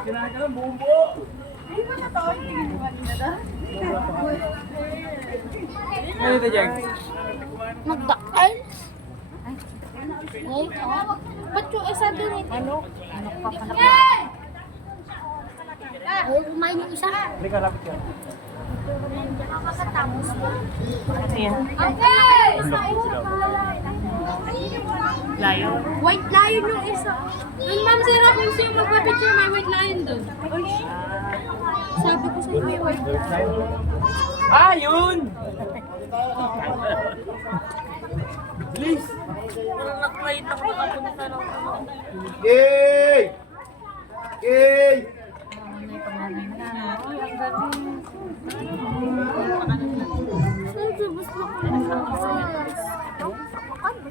Kinain ka ng bumbo. Hindi mo na to. Hindi mo na to. Ano ito, Jag? Magdakal? Ay, ba't yung isa doon eh? Ano? Ano pa pala? Ay, kumain yung isa. Hindi ka lapit yan. Nakakatapos mo. Ano yan? Okay! Layo. White lion yung isa. Yung ma'am Zero, kung sino magpapicture, may white lion doon. Sabi ko sa'yo, may white lion. Ah, yun! Please! Naklight ako nakapunta lang. Yay! Yay! Ay, gusto ko.